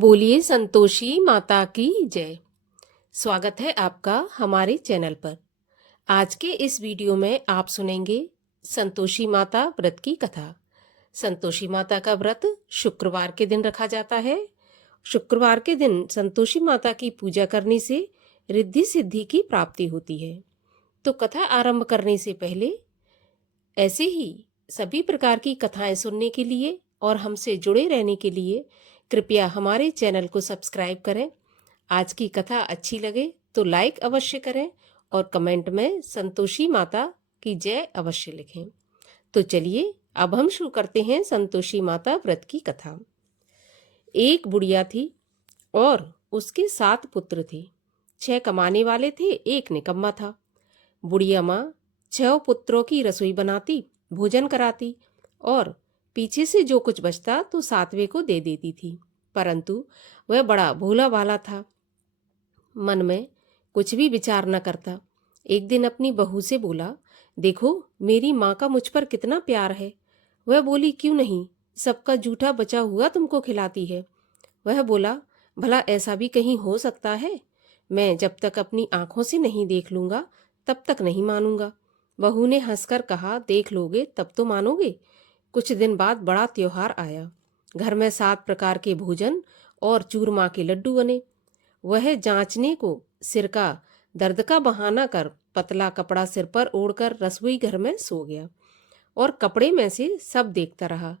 बोलिए संतोषी माता की जय। स्वागत है आपका हमारे चैनल पर। आज के इस वीडियो में आप सुनेंगे संतोषी माता व्रत की कथा। संतोषी माता का व्रत शुक्रवार के दिन रखा जाता है। शुक्रवार के दिन संतोषी माता की पूजा करने से रिद्धि सिद्धि की प्राप्ति होती है। तो कथा आरंभ करने से पहले ऐसे ही सभी प्रकार की कथाएं सुनने के लिए और हमसे जुड़े रहने के लिए कृपया हमारे चैनल को सब्सक्राइब करें। आज की कथा अच्छी लगे तो लाइक अवश्य करें और कमेंट में संतोषी माता की जय अवश्य लिखें। तो चलिए अब हम शुरू करते हैं संतोषी माता व्रत की कथा। एक बुढ़िया थी और उसके 7 पुत्र थे। 6 कमाने वाले थे, एक निकम्मा था। बुढ़िया माँ 6 पुत्रों की रसोई बनाती, भोजन कराती और पीछे से जो कुछ बचता तो 7वें को दे देती थी। परंतु वह बड़ा भोला भाला था, मन में कुछ भी विचार न करता। एक दिन अपनी बहू से बोला, देखो मेरी माँ का मुझ पर कितना प्यार है। वह बोली, क्यों नहीं, सबका जूठा बचा हुआ तुमको खिलाती है। वह बोला, भला ऐसा भी कहीं हो सकता है? मैं जब तक अपनी आंखों से नहीं देख लूंगा तब तक नहीं मानूंगा। बहू ने हंसकर कहा, देख लोगे तब तो मानोगे। कुछ दिन बाद बड़ा त्योहार आया। घर में 7 प्रकार के भोजन और चूरमा के लड्डू बने। वह जांचने को सिर का दर्द का बहाना कर पतला कपड़ा सिर पर ओढ़कर रसोई घर में सो गया और कपड़े में से सब देखता रहा।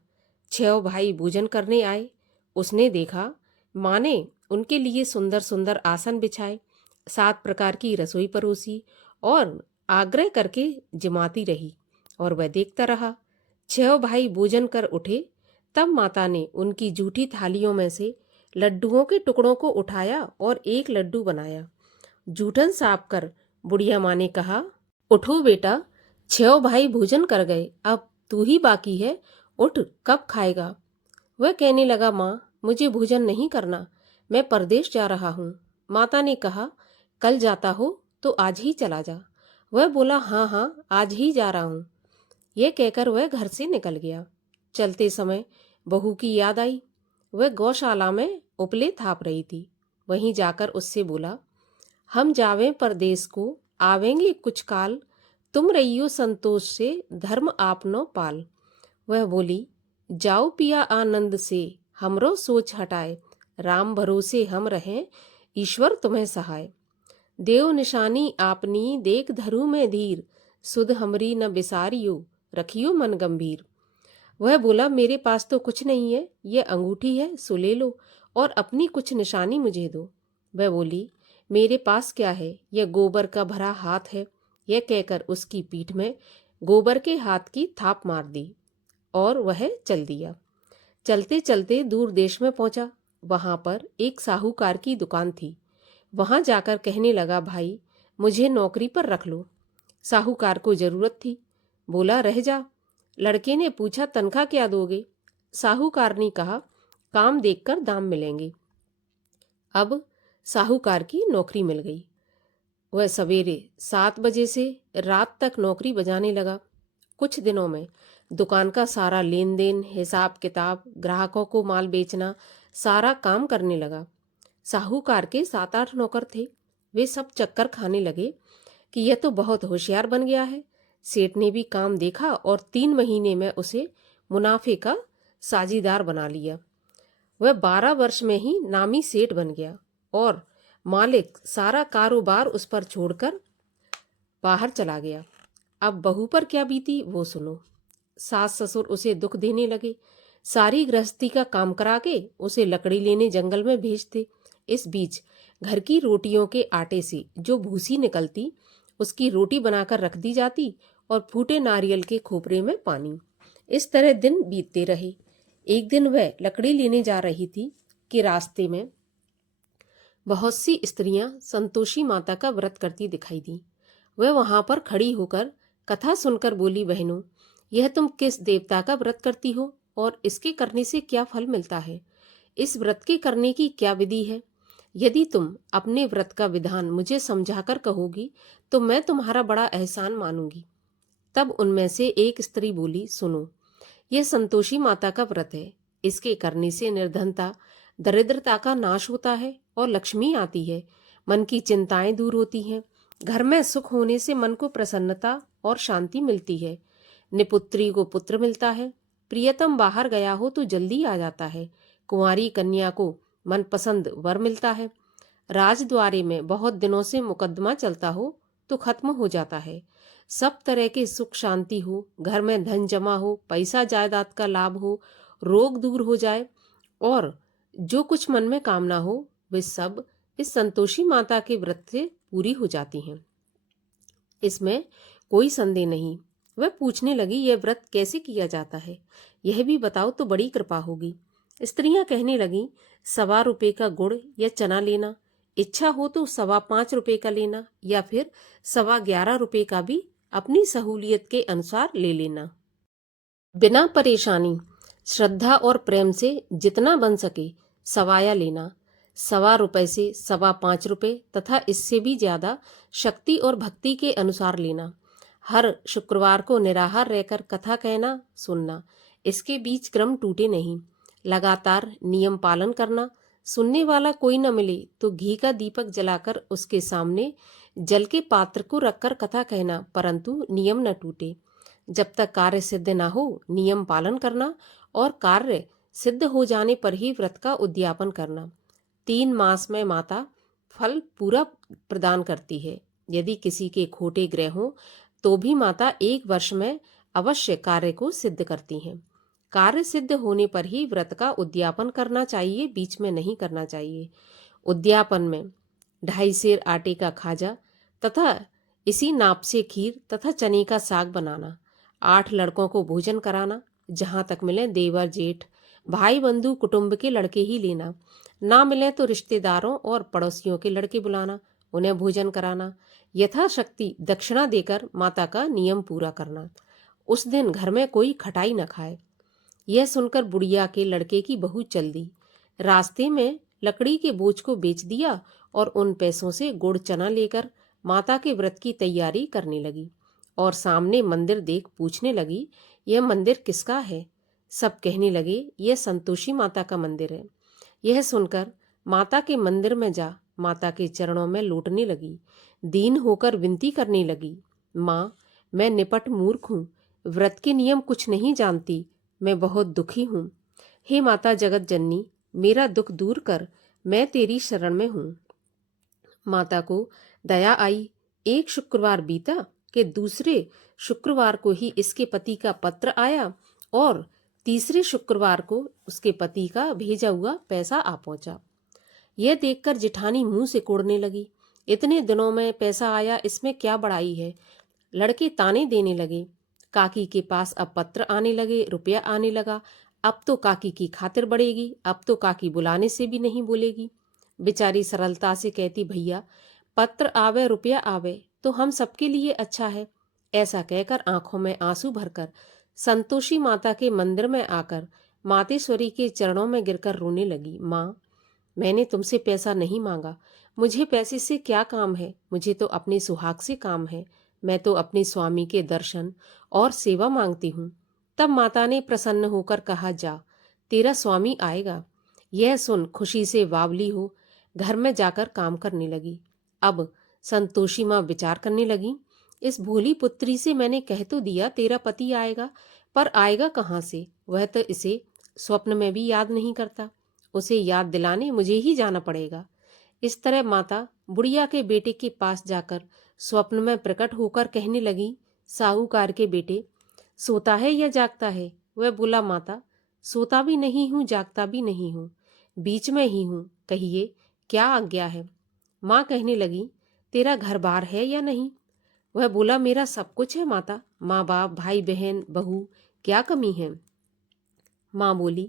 6 भाई भोजन करने आए। उसने देखा माँ ने उनके लिए सुंदर सुंदर आसन बिछाए, 7 प्रकार की रसोई परोसी और आग्रह करके जिमाती रही और वह देखता रहा। 6 भाई भोजन कर उठे, तब माता ने उनकी जूठी थालियों में से लड्डुओं के टुकड़ों को उठाया और एक लड्डू बनाया। जूठन साफ कर बुढ़िया माँ ने कहा, उठो बेटा, 6 भाई भोजन कर गए, अब तू ही बाकी है, उठ, कब खाएगा? वह कहने लगा, माँ मुझे भोजन नहीं करना, मैं परदेश जा रहा हूँ। माता ने कहा, कल जाता हो तो आज ही चला जा। वह बोला, हाँ हाँ आज ही जा रहा हूँ। यह कहकर वह घर से निकल गया। चलते समय बहू की याद आई। वह गौशाला में उपले थाप रही थी। वहीं जाकर उससे बोला, हम जावें परदेस को, आवेंगे कुछ काल, तुम रहियो संतोष से, धर्म आपनो पाल। वह बोली, जाओ पिया आनंद से, हमरो सोच हटाए, राम भरोसे हम रहें, ईश्वर तुम्हें सहाय। देव निशानी आपनी, देख धरू में धीर, सुध हमरी न बिसारियो, रखियो मन गंभीर। वह बोला, मेरे पास तो कुछ नहीं है, ये अंगूठी है, सो ले लो और अपनी कुछ निशानी मुझे दो। वह बोली, मेरे पास क्या है, यह गोबर का भरा हाथ है। यह कहकर उसकी पीठ में गोबर के हाथ की थाप मार दी और वह चल दिया। चलते चलते दूर देश में पहुंचा। वहां पर एक साहूकार की दुकान थी। वहां जाकर कहने लगा, भाई मुझे नौकरी पर रख लो। साहूकार को जरूरत थी। बोला, रह जा। लड़के ने पूछा, तनख्वाह क्या दोगे? साहूकार ने कहा, काम देखकर दाम मिलेंगे। अब साहूकार की नौकरी मिल गई। वह सवेरे 7 बजे से रात तक नौकरी बजाने लगा। कुछ दिनों में दुकान का सारा लेन देन, हिसाब किताब, ग्राहकों को माल बेचना, सारा काम करने लगा। साहूकार के 7-8 नौकर थे। वे सब चक्कर खाने लगे कि यह तो बहुत होशियार बन गया है। सेठ ने भी काम देखा और 3 महीने में उसे मुनाफे का साझीदार बना लिया। वह 12 वर्ष में ही नामी सेठ बन गया और मालिक सारा कारोबार उस पर छोड़कर बाहर चला गया। अब बहू पर क्या बीती वो सुनो। सास ससुर उसे दुख देने लगे। सारी गृहस्थी का काम करा के उसे लकड़ी लेने जंगल में भेजते। इस बीच घर की रोटियों के आटे से जो भूसी निकलती, उसकी रोटी बनाकर रख दी जाती और फूटे नारियल के खोपरे में पानी। इस तरह दिन बीतते रहे। एक दिन वह लकड़ी लेने जा रही थी कि रास्ते में बहुत सी स्त्रियां संतोषी माता का व्रत करती दिखाई दी। वह वहां पर खड़ी होकर कथा सुनकर बोली, बहनों यह तुम किस देवता का व्रत करती हो और इसके करने से क्या फल मिलता है? इस व्रत के करने की क्या विधि है? यदि तुम अपने व्रत का विधान मुझे समझाकर कहोगी तो मैं तुम्हारा बड़ा एहसान मानूंगी। तब उनमें से एक स्त्री बोली, सुनो, यह संतोषी माता का व्रत है। इसके करने से निर्धनता, दरिद्रता का नाश होता है और लक्ष्मी आती है। मन की चिंताएं दूर होती हैं। घर में सुख होने से मन को प्रसन्नता और शांति मिलती है। निपुत्री को पुत्र मिलता है। प्रियतम बाहर गया हो तो जल्दी आ जाता है। कुंवारी कन्या को मनपसंद वर मिलता है। राजद्वारे में बहुत दिनों से मुकदमा चलता हो तो खत्म हो जाता है। सब तरह के सुख शांति हो, घर में धन जमा हो, पैसा जायदाद का लाभ हो, रोग दूर हो जाए और जो कुछ मन में कामना हो वे सब इस संतोषी माता के व्रत से पूरी हो जाती हैं। इसमें कोई संदेह नहीं। वह पूछने लगी, यह व्रत कैसे किया जाता है, यह भी बताओ तो बड़ी कृपा होगी। स्त्रियां कहने लगी, 1.25 का गुड़ या चना लेना, इच्छा हो तो 5.25 रुपये का लेना या फिर 11.25 रुपये का भी अपनी सहूलियत के अनुसार ले लेना। बिना परेशानी, श्रद्धा और प्रेम से जितना बन सके सवाया लेना। 1.25 रुपये से 5.25 रुपये तथा इससे भी ज्यादा शक्ति और भक्ति के अनुसार लेना। हर शुक्रवार को निराहार रहकर कथा कहना सुनना। इसके बीच क्रम टूटे नहीं। लगातार नियम पालन करना। सुनने वाला कोई न मिले तो घी का दीपक जलाकर उसके सामने जल के पात्र को रखकर कथा कहना, परंतु नियम न टूटे। जब तक कार्य सिद्ध न हो नियम पालन करना और कार्य सिद्ध हो जाने पर ही व्रत का उद्यापन करना। 3 मास में माता फल पूरा प्रदान करती है। यदि किसी के खोटे ग्रह हों तो भी माता 1 वर्ष में अवश्य कार्य को सिद्ध करती हैं। कार्य सिद्ध होने पर ही व्रत का उद्यापन करना चाहिए, बीच में नहीं करना चाहिए। उद्यापन में 2.5 सेर आटे का खाजा तथा इसी नाप से खीर तथा चने का साग बनाना। 8 लड़कों को भोजन कराना। जहां तक मिले देवर जेठ भाई बंधु कुटुंब के लड़के ही लेना। ना मिले तो रिश्तेदारों और पड़ोसियों के लड़के बुलाना, उन्हें भोजन कराना। यथाशक्ति दक्षिणा देकर माता का नियम पूरा करना। उस दिन घर में कोई खटाई न खाए। यह सुनकर बुढ़िया के लड़के की बहू चल दी। रास्ते में लकड़ी के बोझ को बेच दिया और उन पैसों से गुड़ चना लेकर माता के व्रत की तैयारी करने लगी और सामने मंदिर देख पूछने लगी, यह मंदिर किसका है? सब कहने लगे, यह संतोषी माता का मंदिर है। यह सुनकर माता के मंदिर में जा माता के चरणों में लौटने लगी। दीन होकर विनती करने लगी, माँ, मैं निपट मूर्ख हूँ, व्रत के नियम कुछ नहीं जानती, मैं बहुत दुखी हूँ। हे माता जगत जननी, मेरा दुख दूर कर, मैं तेरी शरण में हूँ। माता को दया आई। एक शुक्रवार बीता कि दूसरे शुक्रवार को ही इसके पति का पत्र आया और तीसरे शुक्रवार को उसके पति का भेजा हुआ पैसा आ पहुंचा। यह देखकर जिठानी मुंह से कोड़ने लगी, इतने दिनों में पैसा आया, इसमें क्या बड़ाई है। लड़के ताने देने लगे। काकी के पास अब पत्र आने लगे, रुपया आने लगा। अब तो काकी की खातिर बढ़ेगी, अब तो काकी बुलाने से भी नहीं बोलेगी। बेचारी सरलता से कहती, भैया पत्र आवे रुपया आवे तो हम सबके लिए अच्छा है। ऐसा कहकर आंखों में आंसू भरकर संतोषी माता के मंदिर में आकर मातेश्वरी के चरणों में गिरकर रोने लगी। माँ, मैंने तुमसे पैसा नहीं मांगा, मुझे पैसे से क्या काम है, मुझे तो अपने सुहाग से काम है। मैं तो अपने स्वामी के दर्शन और सेवा मांगती हूँ। तब माता ने प्रसन्न होकर कहा, जा, तेरा स्वामी आएगा। यह सुन खुशी से वावली हो घर में जाकर काम करने लगी। अब संतोषी माँ विचार करने लगी, इस भोली पुत्री से मैंने कह तो दिया तेरा पति आएगा, पर आएगा कहाँ से? वह तो इसे स्वप्न में भी याद नहीं करता। उसे याद दिलाने मुझे ही जाना पड़ेगा। इस तरह माता बुढ़िया के बेटे के पास जाकर स्वप्न में प्रकट होकर कहने लगी, साहूकार के बेटे, सोता है या जागता है? वह बोला, माता, सोता भी नहीं हूँ, जागता भी नहीं हूँ, बीच में ही हूँ, कहिए क्या आज्ञा है? माँ कहने लगी, तेरा घर बार है या नहीं? वह बोला, मेरा सब कुछ है माता, माँ बाप भाई बहन बहू, क्या कमी है? माँ बोली,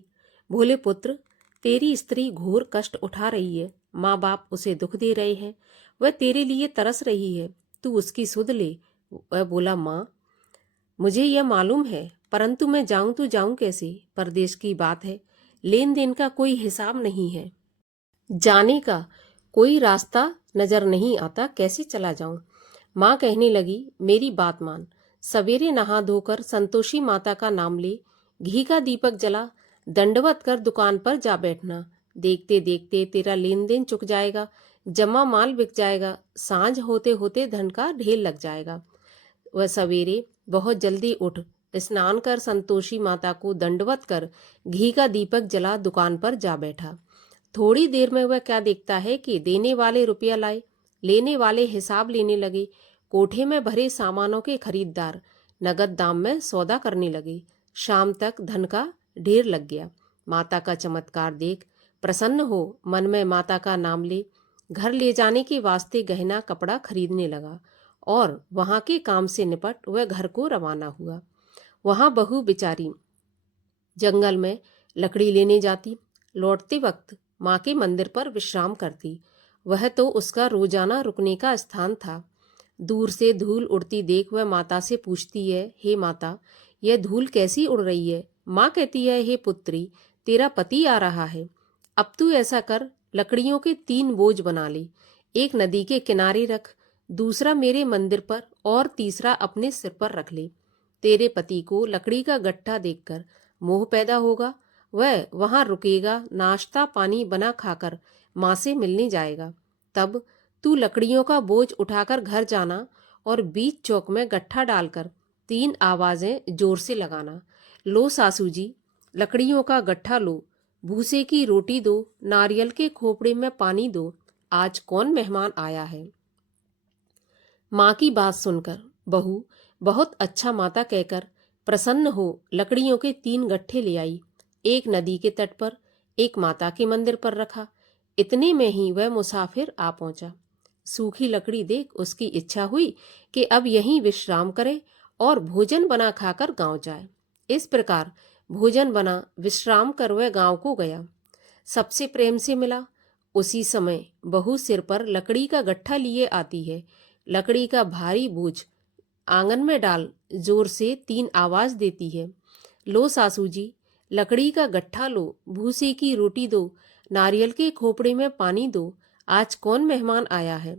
भोले पुत्र, तेरी स्त्री घोर कष्ट उठा रही है, माँ बाप उसे दुख दे रहे हैं, वह तेरे लिए तरस रही है, तू उसकी सुध ले। वह बोला, माँ, मुझे यह मालूम है, परंतु मैं जाऊं तो जाऊं कैसे? परदेश की बात है, लेन देन का कोई हिसाब नहीं है, जाने का कोई रास्ता नजर नहीं आता, कैसे चला जाऊं? माँ कहने लगी, मेरी बात मान, सवेरे नहा धोकर संतोषी माता का नाम ले, घी का दीपक जला, दंडवत कर दुकान पर जा बैठना, देखते देखते तेरा लेन देन चुक जाएगा, जमा माल बिक जाएगा, सांझ होते होते धन का ढेर लग जाएगा। वह सवेरे बहुत जल्दी उठ स्नान कर संतोषी माता को दंडवत कर घी का दीपक जला दुकान पर जा बैठा। थोड़ी देर में वह क्या देखता है कि देने वाले रुपया लाए, लेने वाले हिसाब लेने लगे। कोठे में भरे सामानों के खरीदार नगद दाम में सौदा करने लगे। शाम तक धन का ढेर लग गया। माता का चमत्कार देख प्रसन्न हो मन में माता का नाम ले घर ले जाने के वास्ते गहना कपड़ा खरीदने लगा और वहां के काम से निपट वह घर को रवाना हुआ। वहां बहू बेचारी जंगल में लकड़ी लेने जाती, लौटते वक्त माँ के मंदिर पर विश्राम करती। वह तो उसका रोजाना रुकने का स्थान था। दूर से धूल उड़ती देख वह माता से पूछती है, हे माता, यह धूल कैसी उड़ रही है? माँ कहती है, हे पुत्री, तेरा पति आ रहा है। अब तू ऐसा कर, लकड़ियों के 3 बोझ बना ले। एक नदी के किनारे रख, दूसरा मेरे मंदिर पर और तीसरा अपने सिर पर रख ले। तेरे पति को लकड़ी का गट्ठा देखकर मोह पैदा होगा, वह वहां रुकेगा, नाश्ता पानी बना खाकर माँ से मिलने जाएगा। तब तू लकड़ियों का बोझ उठाकर घर जाना और बीच चौक में गट्ठा डालकर 3 आवाजें जोर से लगाना, लो सासू जी, लकड़ियों का गट्ठा लो, भूसे की रोटी दो, नारियल के खोपड़े में पानी दो, आज कौन मेहमान आया है। माँ की बात सुनकर बहू बहुत अच्छा माता कहकर प्रसन्न हो लकड़ियों के 3 गट्ठे ले आई। एक नदी के तट पर, एक माता के मंदिर पर रखा। इतने में ही वह मुसाफिर आ पहुंचा। सूखी लकड़ी देख उसकी इच्छा हुई कि अब यहीं विश्राम करे और भोजन बना खाकर गांव जाए। इस प्रकार भोजन बना विश्राम कर वह गांव को गया। सबसे प्रेम से मिला। उसी समय बहू सिर पर लकड़ी का गट्ठा लिए आती है। लकड़ी का भारी बोझ आंगन में डाल जोर से 3 आवाज देती है, लो सासू जी, लकड़ी का गट्ठा लो, भूसे की रोटी दो, नारियल के खोपड़े में पानी दो, आज कौन मेहमान आया है।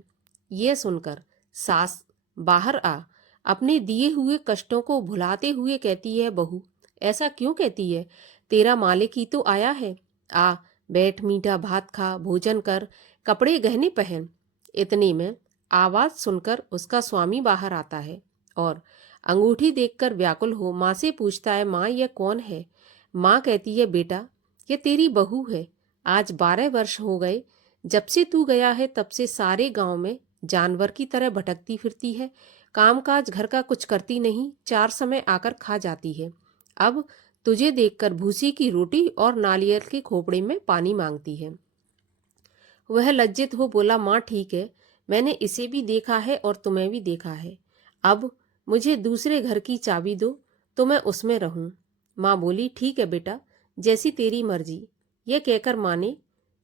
यह सुनकर सास बाहर आ अपने दिए हुए कष्टों को भुलाते हुए कहती है, बहू ऐसा क्यों कहती है, तेरा मालिक ही तो आया है। आ बैठ, मीठा भात खा, भोजन कर, कपड़े गहने पहन। इतने में आवाज सुनकर उसका स्वामी बाहर आता है और अंगूठी देखकर व्याकुल हो माँ से पूछता है, माँ यह कौन है। माँ कहती है, बेटा ये तेरी बहू है। आज 12 वर्ष हो गए जब से तू गया है, तब से सारे गांव में जानवर की तरह भटकती फिरती है, कामकाज घर का कुछ करती नहीं, 4 समय आकर खा जाती है। अब तुझे देखकर भूसी की रोटी और नारियल के खोपड़े में पानी मांगती है। वह लज्जित हो बोला, माँ ठीक है, मैंने इसे भी देखा है और तुम्हें भी देखा है। अब मुझे दूसरे घर की चाबी दो तो मैं उसमें रहूं। माँ बोली, ठीक है बेटा, जैसी तेरी मर्जी। यह कहकर माँ ने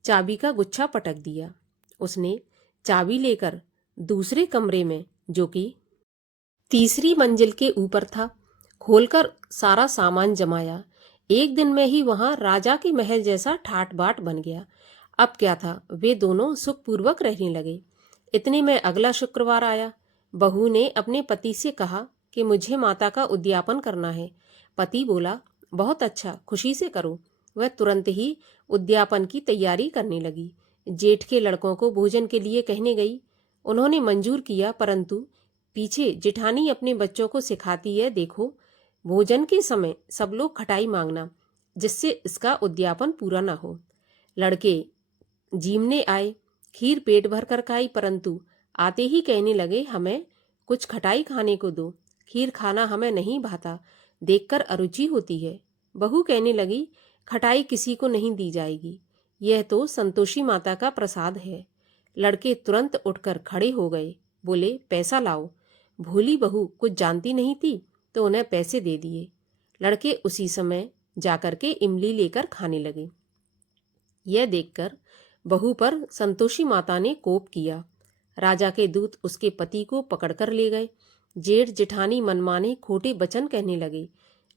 चाबी का गुच्छा पटक दिया। उसने चाबी लेकर दूसरे कमरे में, जो कि तीसरी मंजिल के ऊपर था, खोलकर सारा सामान जमाया। एक दिन में ही वहां राजा के महल जैसा ठाट बाट बन गया। अब क्या था, वे दोनों सुखपूर्वक रहने लगे। इतने में अगला शुक्रवार आया। बहू ने अपने पति से कहा कि मुझे माता का उद्यापन करना है। पति बोला, बहुत अच्छा, खुशी से करो। वह तुरंत ही उद्यापन की तैयारी करने लगी। जेठ के लड़कों को भोजन के लिए कहने गई। उन्होंने मंजूर किया, परंतु पीछे जेठानी अपने बच्चों को सिखाती है, देखो भोजन के समय सब लोग खटाई मांगना, जिससे इसका उद्यापन पूरा ना हो। लड़के जीमने आए, खीर पेट भर कर खाई, परंतु आते ही कहने लगे, हमें कुछ खटाई खाने को दो, खीर खाना हमें नहीं भाता, देखकर अरुचि होती है। बहू कहने लगी, खटाई किसी को नहीं दी जाएगी, यह तो संतोषी माता का प्रसाद है। लड़के तुरंत उठकर खड़े हो गए, बोले, पैसा लाओ। भोली बहू कुछ जानती नहीं थी तो उन्हें पैसे दे दिए। लड़के उसी समय जाकर के इमली लेकर खाने लगे। यह देखकर बहू पर संतोषी माता ने कोप किया। राजा के दूत उसके पति को पकड़कर ले गए। जेठ जेठानी मनमाने खोटे वचन कहने लगे।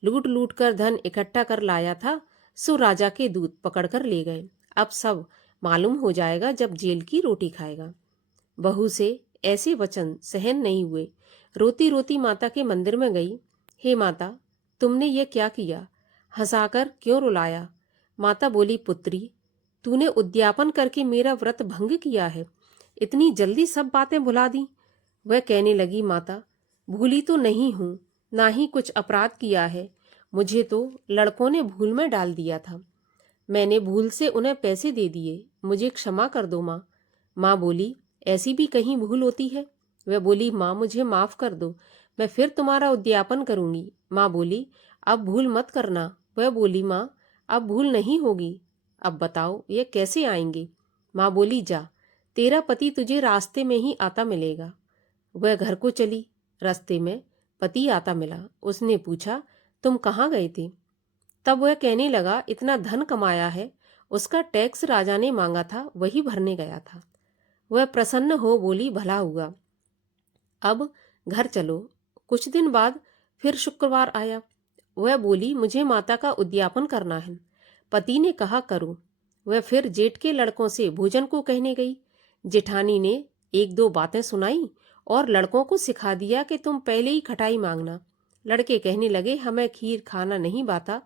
लूट लूट कर धन इकट्ठा कर लाया था, सो राजा के दूत पकड़कर ले गए। अब सब मालूम हो जाएगा जब जेल की रोटी खाएगा। बहू से ऐसे वचन सहन नहीं हुए। रोती रोती माता के मंदिर में गई। हे माता, तुमने ये क्या किया, हंसाकर क्यों रुलाया। माता बोली, पुत्री, तूने उद्यापन करके मेरा व्रत भंग किया है, इतनी जल्दी सब बातें भुला दी। वह कहने लगी, माता, भूली तो नहीं हूं, ना ही कुछ अपराध किया है। मुझे तो लड़कों ने भूल में डाल दिया था। मैंने भूल से उन्हें पैसे दे दिए, मुझे क्षमा कर दो माँ। माँ बोली, ऐसी भी कहीं भूल होती है? वह बोली, माँ मुझे माफ कर दो, मैं फिर तुम्हारा उद्यापन करूंगी। माँ बोली, अब भूल मत करना। वह बोली, माँ अब भूल नहीं होगी। अब बताओ ये कैसे आएंगे? माँ बोली, जा, तेरा पति तुझे रास्ते में ही आता मिलेगा। वह घर को चली। रास्ते में पति आता मिला। उसने पूछा, तुम कहाँ गए थे? तब वह कहने लगा, इतना धन कमाया है, उसका टैक्स राजा ने मांगा था, वही भरने गया था। वह प्रसन्न हो बोली, भला हुआ, अब घर चलो। कुछ दिन बाद फिर शुक्रवार आया। वह बोली, मुझे माता का उद्यापन करना है। पति ने कहा, करो। वह फिर जेठ के लड़कों से भोजन को कहने गई। जेठानी ने एक दो बातें सुनाई और लड़कों को सिखा दिया कि तुम पहले ही खटाई मांगना। लड़के कहने लगे, हमें खीर खाना नहीं बाता,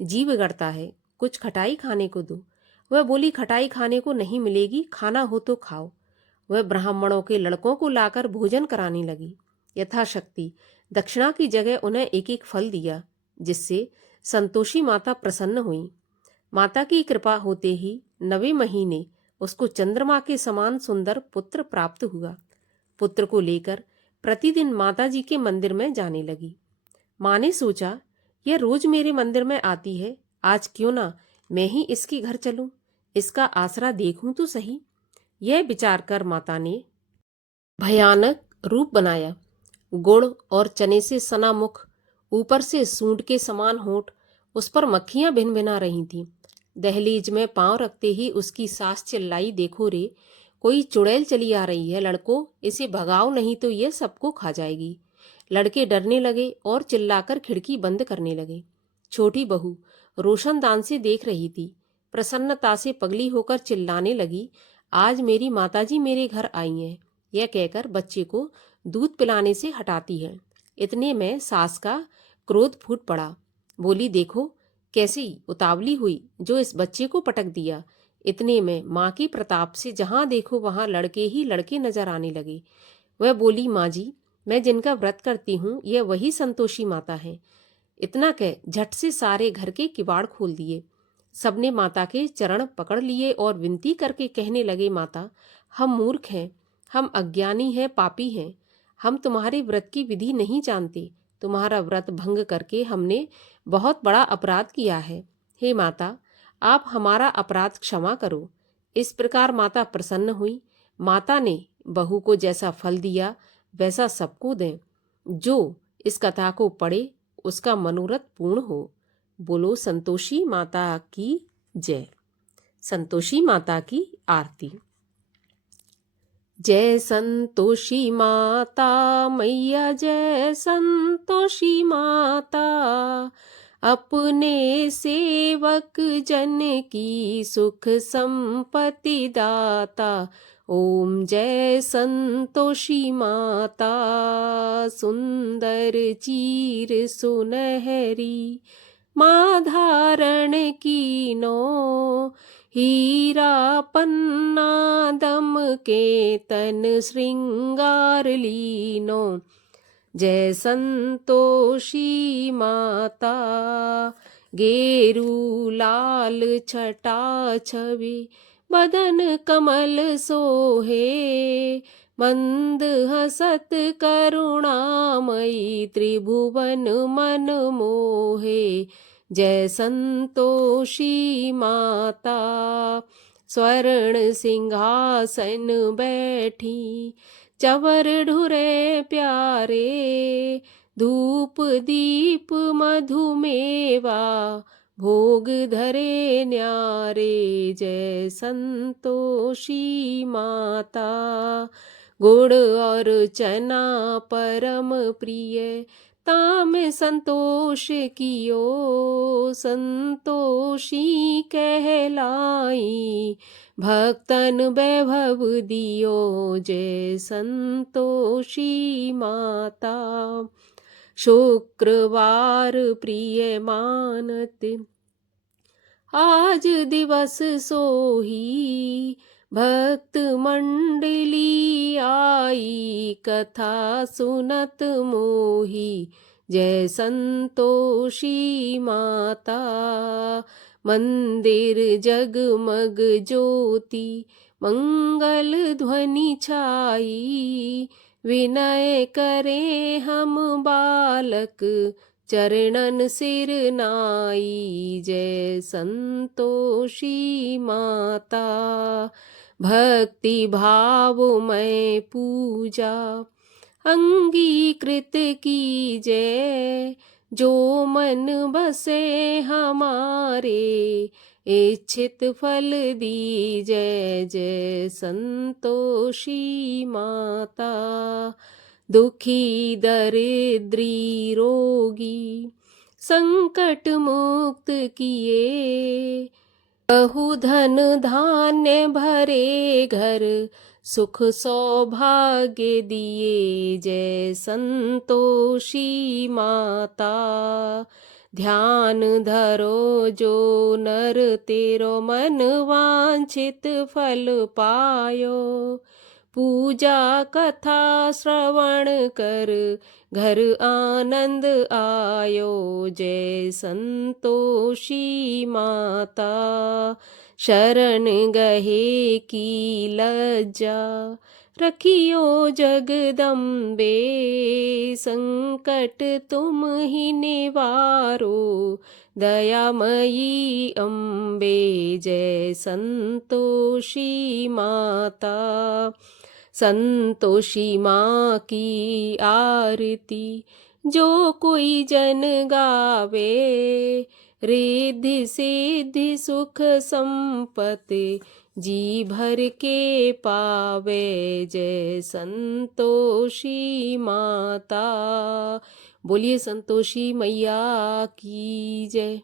जी बिगड़ता है, कुछ खटाई खाने को दो। वह बोली, खटाई खाने को नहीं मिलेगी, खाना हो तो खाओ। वह ब्राह्मणों के लड़कों को लाकर भोजन कराने लगी। यथाशक्ति दक्षिणा की जगह उन्हें एक एक फल दिया, जिससे संतोषी माता प्रसन्न हुई। माता की कृपा होते ही 9वें महीने उसको चंद्रमा के समान सुंदर पुत्र प्राप्त हुआ। पुत्र को लेकर प्रतिदिन माता जी के मंदिर में जाने लगी। माँ ने सोचा, यह रोज मेरे मंदिर में आती है, आज क्यों ना मैं ही इसके घर चलूं, इसका आसरा देखूं तो सही। यह विचार कर माता ने भयानक रूप बनाया। गुड़ और चने से सना मुख, ऊपर से सूंड के समान होंठ, उस पर मक्खियां भिन भिना रही थीं। दहलीज में पांव रखते ही उसकी सास चिल्लाई, देखो रे, कोई चुड़ैल चली आ रही है, लड़को इसे भगाओ, नहीं तो ये सबको खा जाएगी। लड़के डरने लगे और चिल्लाकर खिड़की बंद करने लगे। छोटी बहू रोशनदान से देख रही थी। प्रसन्नता से पगली होकर चिल्लाने लगी, आज मेरी माताजी मेरे घर आई हैं। यह कहकर बच्चे को दूध पिलाने से हटाती है। इतने में सास का क्रोध फूट पड़ा। बोली, देखो कैसी उतावली हुई, जो इस बच्चे को पटक दिया। इतने में माँ की प्रताप से जहां देखो वहां लड़के ही लड़के नजर आने लगे। वह बोली, माँ जी, मैं जिनका व्रत करती हूँ यह वही संतोषी माता है। इतना कह झट से सारे घर के किवाड़ खोल दिए। सबने माता के चरण पकड़ लिए और विनती करके कहने लगे, माता, हम मूर्ख हैं, हम अज्ञानी हैं, पापी हैं, हम तुम्हारे व्रत की विधि नहीं जानते। तुम्हारा व्रत भंग करके हमने बहुत बड़ा अपराध किया है। हे माता, आप हमारा अपराध क्षमा करो। इस प्रकार माता प्रसन्न हुई। माता ने बहू को जैसा फल दिया वैसा सबको दें। जो इस कथा को पढ़े उसका मनोरथ पूर्ण हो। बोलो संतोषी माता की जय। संतोषी माता की आरती। जय संतोषी माता मैया, जय संतोषी माता, अपने सेवक जन की सुख संपत्ति दाता। ओम जय संतोषी माता, सुंदर चीर सुनहरी, माँ धारण कीनो, हीरा पन्ना दम के तन श्रृंगार लीनो। जय संतोषी माता, गेरू लाल छटा छवि, बदन कमल सोहे, मंद हसत करुणामयी, त्रिभुवन मन मोहे। जय संतोषी माता, स्वर्ण सिंहासन बैठी, चवर ढुरे प्यारे, धूप दीप मधुमेवा, भोग धरे न्यारे। जय संतोषी माता, गुड़ और चना परम प्रिय, ताम संतोष कियो, संतोषी कहलाई, भक्तन वैभव दियो। जय संतोषी माता, शुक्रवार प्रिय मानत, आज दिवस सोही भक्त मंडली आई, कथा सुनत मोही जय संतोषी माता। मंदिर जगमग ज्योति मंगल ध्वनि छाई, विनय करे हम बालक चरणन सिर नाई, जय संतोषी माता। भक्ति भाव में पूजा अंगीकृत कीजय, जो मन बसे हमारे इच्छित फल दीजय, जय संतोषी माता। दुखी दरिद्री रोगी संकट मुक्त किए, बहु धन धान्य भरे घर सुख सौभाग्य दिए, जय संतोषी माता। ध्यान धरो जो नर तेरो मन वांछित फल पायो, पूजा कथा श्रवण कर घर आनंद आयो, जय संतोषी माता। शरण गहे की लज्जा रखियो जगदम्बे, संकट तुम ही निवारो दयामयी अम्बे, जय संतोषी माता। संतोषी माँ की आरती जो कोई जन गावे, रिद्धि सिद्धि सुख संपत्ति जी भर के पावे, जय संतोषी माता। बोलिए संतोषी मैया की जय।